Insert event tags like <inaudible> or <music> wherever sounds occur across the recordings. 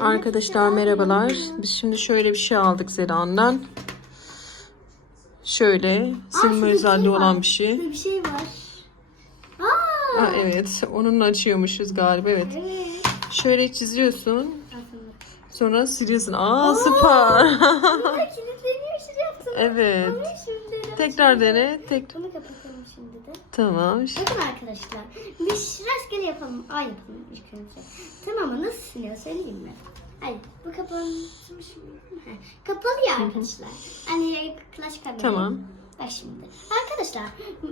Arkadaşlar merhabalar. Biz şimdi şöyle bir şey aldık Zela'ndan. Şöyle şurada bir özelliği şey var. olan bir şey. Şurada bir şey var. Aa, Ha, evet. Onunla açıyormuşuz galiba evet. evet. Şöyle çiziyorsun. Sonra siliyorsun. Aa süper. Burada <laughs> kilitleniyor şey yaptım. evet. Tekrar dene. Tek Bunu kapatalım şimdi de. Tamam. Bakın arkadaşlar. Biz rastgele yapalım. Ay yapalım ilk önce. Tamam mı? Nasıl siliyor söyleyeyim mi? Ay bu kapanmış mı? Kapalı ya arkadaşlar. Hani Clash kalemi. Tamam. Bak şimdi. Arkadaşlar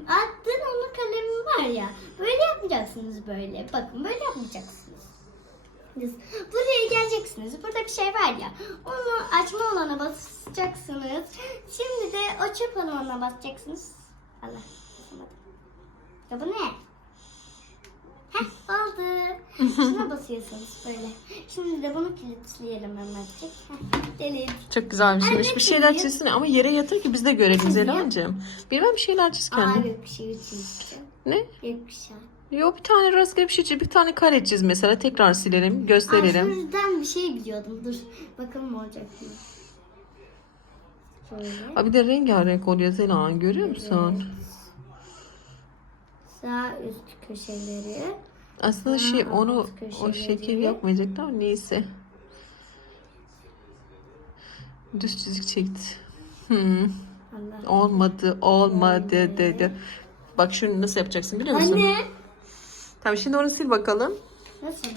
attığın onun kalemi var ya. Böyle yapmayacaksınız böyle. Bakın böyle yapmayacaksınız. Buraya geleceksiniz. Burada bir şey var ya. Onu açma olana basacaksınız. Şimdi de o çöp olana basacaksınız. Allah. Ya bu ne? Şuna basıyorsunuz böyle. Şimdi de bunu kilitleyelim hemencik. Delik. Çok güzel bir şeymiş. Anne Bir şeyler çizsin ama yere yatır ki biz de görelim Çiziyor. Zela'cığım. Bilmem bir şeyler çiz Aa kendin. gökkuşağı çizeceğim. Ne? Gökkuşağı. Yok bir tane rastgele bir şey çiz. Bir tane kare çiz mesela. Tekrar silelim. Gösterelim. Aa, şuradan bir şey biliyordum. Dur bakalım olacak mı? Şöyle. Aa, bir de rengarenk oluyor Zela. Görüyor musun? Sağ üst köşeleri. Aslında şey onu o şekil yapmayacaktı ama neyse. Düz çizik çekti. Hmm. Allah. Olmadı, olmadı dedi. Bak şunu nasıl yapacaksın biliyor musun? Anne. Tamam şimdi onu sil bakalım. Nasıl?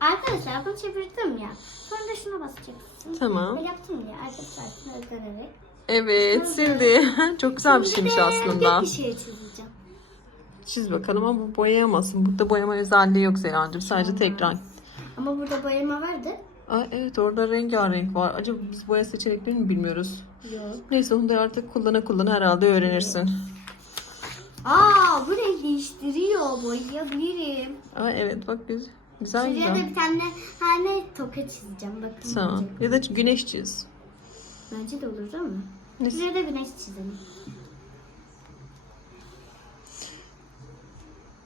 Arkadaşlar bunu çevirdim ya. Sonra da şuna basacaksın. Tamam. Böyle yaptım ya arkadaşlar dönerek. Evet sildi. <laughs> Çok güzel bir Şimdi şeymiş de aslında. gökkuşağı çizeceğim. Çiz bakalım ama bu boyayamazsın. Burada boyama özelliği yok Zela'cığım. Sadece tekrar. Ama burada boyama vardı. Aa, evet orada rengarenk var. Acaba biz boya seçeneklerini mi bilmiyoruz? Yok. Neyse onu da artık kullana kullana herhalde öğrenirsin. Aa bu renk değiştiriyor. Boyayabilirim. Aa, evet bak güzel. Güzel Şuraya güzel. da bir tane tane toka çizeceğim. Bakın. Tamam. Ya da güneş çiz. Bence de olur? Neyse. Şuraya da güneş çizelim.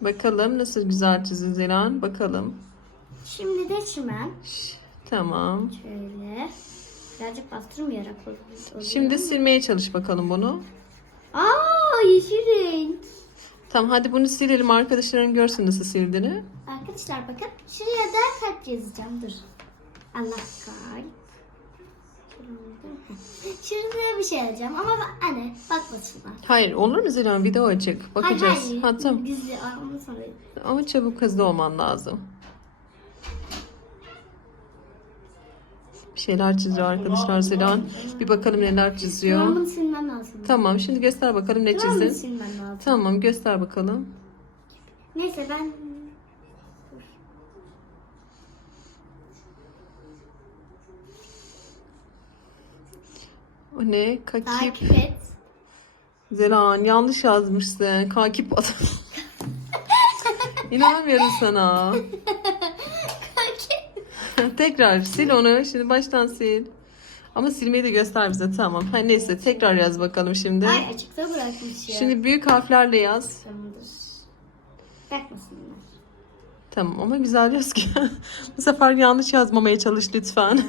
Bakalım nasıl güzel çizdin Zelan. Bakalım. Şimdi de çimen. Şş, Tamam. Şöyle. Birazcık bastırmayarak oluyor. Şimdi silmeye çalış bakalım bunu. Aa yeşil renk. Tamam hadi bunu silelim arkadaşların görsün nasıl sildiğini. Arkadaşlar bakın şuraya da kalp yazacağım. Dur. Allah kalp. <laughs> Şurada bir şey yazacağım ama bak- anne bakmasınlar. Hayır olur mu Zelan video açık. Bakacağız. Ha, tamam. Gizli. Onu sonra. Ama çabuk hızlı olman lazım. Bir şeyler çiziyor arkadaşlar Zelan. Bir bakalım neler Tamam çiziyor. bunu silmem lazım. Tamam şimdi göster bakalım ne Tamam bunu çizdin. silmem lazım. Tamam göster bakalım. Neyse ben O ne? Kakip. takip et. Zelan yanlış yazmışsın. Kakip adam. <laughs> İnanmıyorum sana. <laughs> tekrar sil onu. Şimdi baştan sil. Ama silmeyi de göster bize tamam. Ha, neyse tekrar yaz bakalım şimdi. Ay açıkta bırakmış ya. Şimdi büyük harflerle yaz. Tamamdır. Bakmasınlar. Tamam ama güzel yaz ki. <laughs> Bu sefer yanlış yazmamaya çalış lütfen.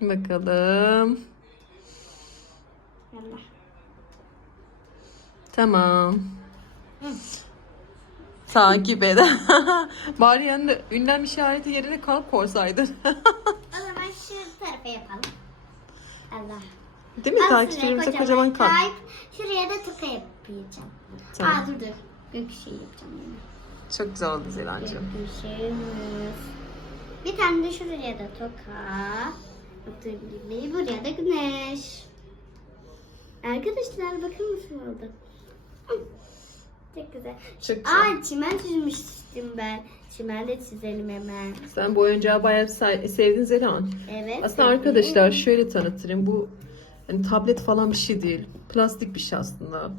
Bakalım. Yallah. Tamam. Takip et. <laughs> Bari yanında ünlem işareti yerine kalp koysaydın. O zaman şu tarafa yapalım. Allah. Değil mi? Al Takipçilerimize kocaman kalp. Şuraya da toka yapacağım. Tamam. Aa dur dur. Gökkuşağı yapacağım yine. Çok güzel oldu Zelancığım. Gökkuşağımız. Bir tane de şuraya da toka. Yaptığım gibi buraya da güneş. Arkadaşlar bakın nasıl oldu. Hı, Çok güzel. Çok güzel. Aa çimen çizmiştim ben. Çimen de çizelim hemen. Sen bu oyuncağı bayağı sevdin Zelan. Evet. Aslında sevdim. arkadaşlar şöyle tanıtırım. Bu hani tablet falan bir şey değil. Plastik bir şey aslında.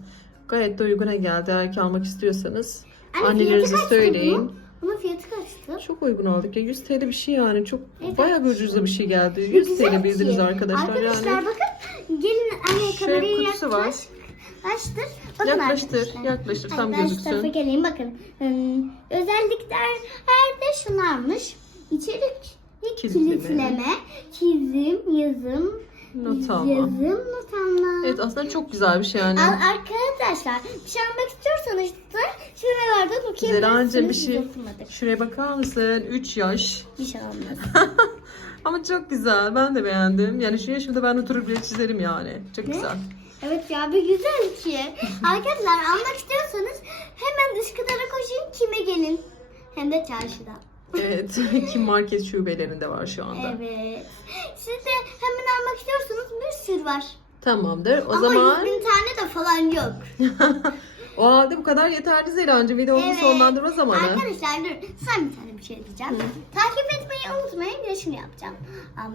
Gayet de uyguna geldi. Eğer ki almak istiyorsanız Anne, annelerinize söyleyin. bunun? Bunun fiyatı kaçtı? Çok uygun aldık ya 100 TL bir şey yani çok Evet. bayağı bir ucuza bir şey geldi. Ne 100 güzel TL bildiniz ki. arkadaşlar, Arkadaşlar yani. bakın gelin anne Şöyle kamerayı kutusu var. yaklaş. Yaklaştır. Bakın Yaklaştır, arkadaşlar. yaklaştır, Ay, tam ben şu gözüksün. geleyim bakın. Hmm, özellikler her de şunlarmış. İçerik Kilitleme. kilitleme, çizim, yazım, Not alma. yazım, not alma. Evet aslında çok güzel bir şey yani. Al- Arkadaşlar bir şey almak istiyorsanız da şuralarda bir okuyabilirsiniz. şey. Biz okumadık. Şuraya bakar mısın? 3 yaş. Bir şey olmaz. <laughs> Ama çok güzel. Ben de beğendim. Yani şu yaşımda ben oturup bile çizerim yani. Çok Ne? güzel. Evet ya bir güzel ki. <laughs> Arkadaşlar almak istiyorsanız hemen Üsküdar'a koşun kime gelin. Hem de çarşıda. Evet. <laughs> Kim market şubelerinde var şu anda. Evet. Siz de hemen almak istiyorsanız bir sürü var. Tamamdır. O Ama zaman 100 bin tane de falan yok. <laughs> o halde bu kadar yeterli Zeylancı. Videomuzu Evet. sonlandırma zamanı. Arkadaşlar dur. Sen bir tane bir şey diyeceğim. Takip etmeyi unutmayın. Bir de şunu yapacağım. Am,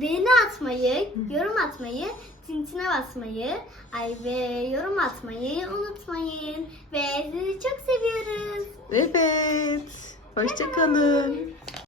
beğeni atmayı, yorum atmayı, tintine basmayı, ay ve yorum atmayı unutmayın. Ve sizi çok seviyoruz. Evet. Hoşçakalın.